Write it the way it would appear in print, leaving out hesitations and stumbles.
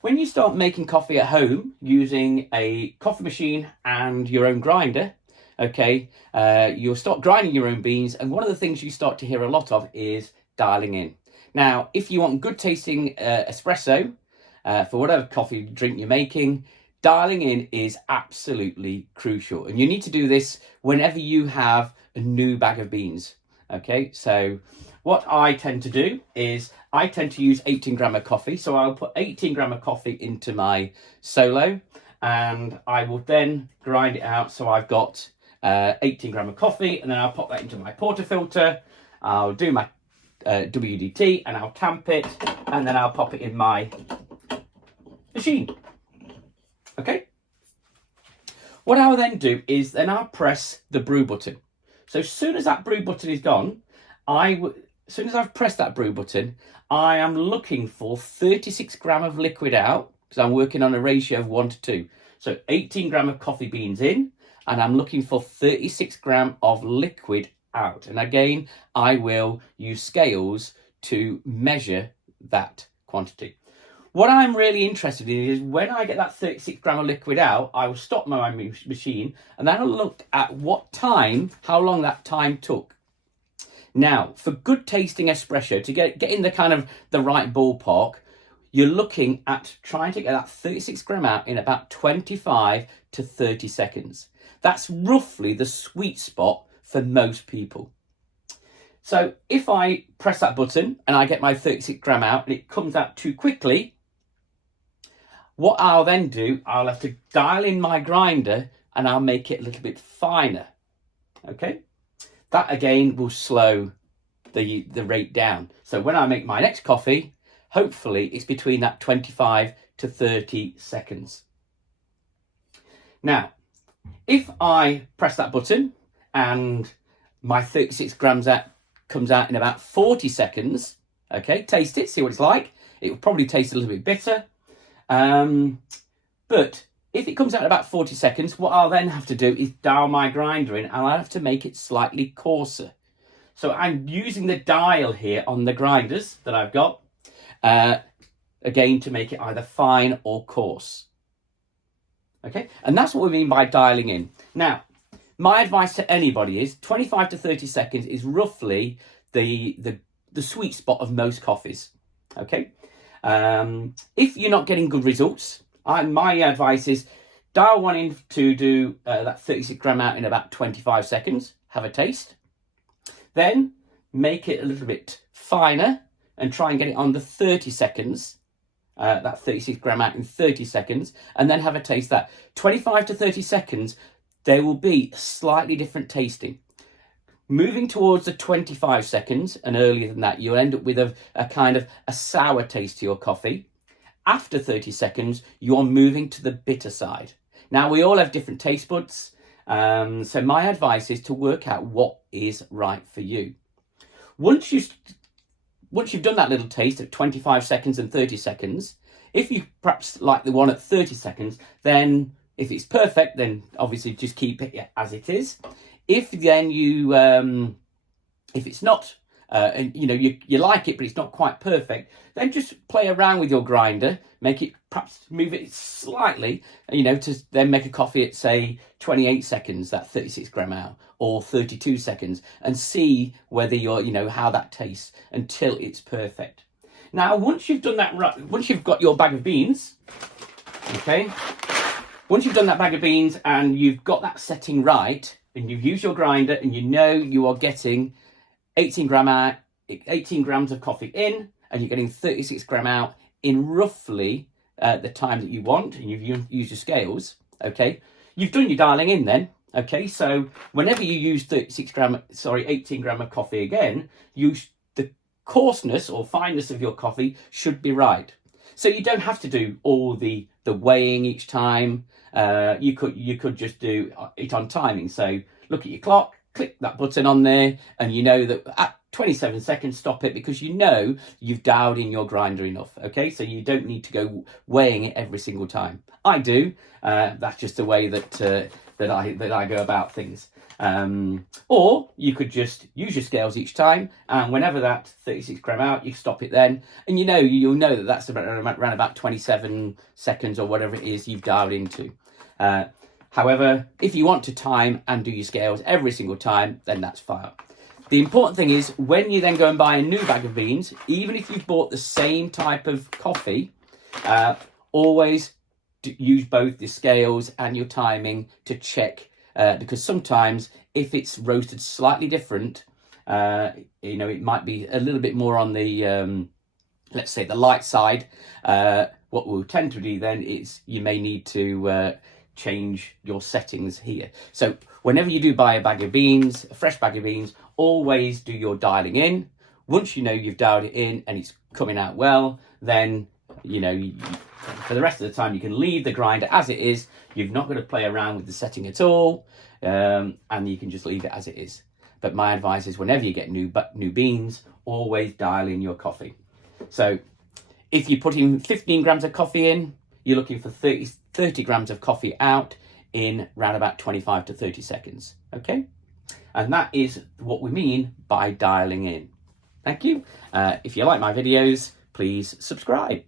When you start making coffee at home using a coffee machine and your own grinder, okay, you'll start grinding your own beans, and one of the things you start to hear a lot of is dialing in. Now, if you want good tasting espresso for whatever coffee drink you're making, dialing in is absolutely crucial, and you need to do this whenever you have a new bag of beans. Okay, so what I tend to do is I tend to use 18 gram of coffee. So I'll put 18 gram of coffee into my Solo, and I will then grind it out. So I've got 18 gram of coffee, and then I'll pop that into my portafilter. I'll do my WDT, and I'll tamp it, and then I'll pop it in my machine. Okay. What I'll then do is then I'll press the brew button. So as soon as that brew button is gone, as soon as I've pressed that brew button, I am looking for 36 gram of liquid out, because I'm working on a ratio of 1 to 2. So 18 gram of coffee beans in, and I'm looking for 36 gram of liquid out. And again, I will use scales to measure that quantity. What I'm really interested in is when I get that 36 gram of liquid out, I will stop my machine, and then I'll look at how long that time took. Now, for good tasting espresso, to get in the kind of the right ballpark, you're looking at trying to get that 36 gram out in about 25 to 30 seconds. That's roughly the sweet spot for most people. So if I press that button and I get my 36 gram out and it comes out too quickly, what I'll then do, I'll have to dial in my grinder and I'll make it a little bit finer. Okay, that again will slow the rate down. So when I make my next coffee, hopefully it's between that 25 to 30 seconds. Now, if I press that button and my 36 grams comes out in about 40 seconds, okay, taste it, see what it's like. It will probably taste a little bit bitter. But if it comes out in about 40 seconds, what I'll then have to do is dial my grinder in, and I'll have to make it slightly coarser. So I'm using the dial here on the grinders that I've got, again, to make it either fine or coarse. Okay, and that's what we mean by dialing in. Now, my advice to anybody is 25 to 30 seconds is roughly the sweet spot of most coffees. Okay. If you're not getting good results, my advice is dial one in to do that 36 gram out in about 25 seconds. Have a taste. Then make it a little bit finer and try and get it on the 30 seconds. That 36 gram out in 30 seconds, and then have a taste. That 25 to 30 seconds, there will be slightly different tasting. Moving towards the 25 seconds and earlier than that, you'll end up with a kind of a sour taste to your coffee. After 30 seconds, you're moving to the bitter side. Now, we all have different taste buds. So my advice is to work out what is right for you. Once you've done that little taste at 25 seconds and 30 seconds, if you perhaps like the one at 30 seconds, then if it's perfect, then obviously just keep it as it is. If then if it's not, and you like it, but it's not quite perfect, then just play around with your grinder, make it, perhaps move it slightly, to then make a coffee at, say, 28 seconds, that 36 gram out, or 32 seconds, and see whether how that tastes until it's perfect. Now, once you've done that, once you've got your bag of beans, okay, once you've done that bag of beans and you've got that setting right, and you've used your grinder and you are getting 18 grams of coffee in, and you're getting 36 gram out in gram the time that you want, and you've used your scales, okay, you've done your dialing in then, okay, so whenever you use 18 gram of coffee again, the coarseness or fineness of your coffee should be right. So you don't have to do all the weighing each time. You could just do it on timing. So look at your clock, click that button on there, and you know that at 27 seconds, stop it, because you've dialed in your grinder enough. Okay, so you don't need to go weighing it every single time. I do. That's just the way that I go about things. Or you could just use your scales each time, and whenever that 36 gram out, you stop it then, and you'll know that that's around about 27 seconds or whatever it is you've dialed into. However, if you want to time and do your scales every single time, then that's fine. The important thing is when you then go and buy a new bag of beans, even if you've bought the same type of coffee, always use both the scales and your timing to check, because sometimes if it's roasted slightly different, it might be a little bit more on the, let's say, the light side. What we'll tend to do then is you may need to change your settings here. So whenever you do buy a bag of beans, a fresh bag of beans, always do your dialing in. Once you know you've dialed it in and it's coming out well, then for the rest of the time you can leave the grinder as it is. You've not got to play around with the setting at all, and you can just leave it as it is. But my advice is whenever you get new beans, always dial in your coffee. So if you put in 15 grams of coffee in, you're looking for 30 grams of coffee out in around about 25 to 30 seconds. Okay? And that is what we mean by dialing in. Thank you. If you like my videos, please subscribe.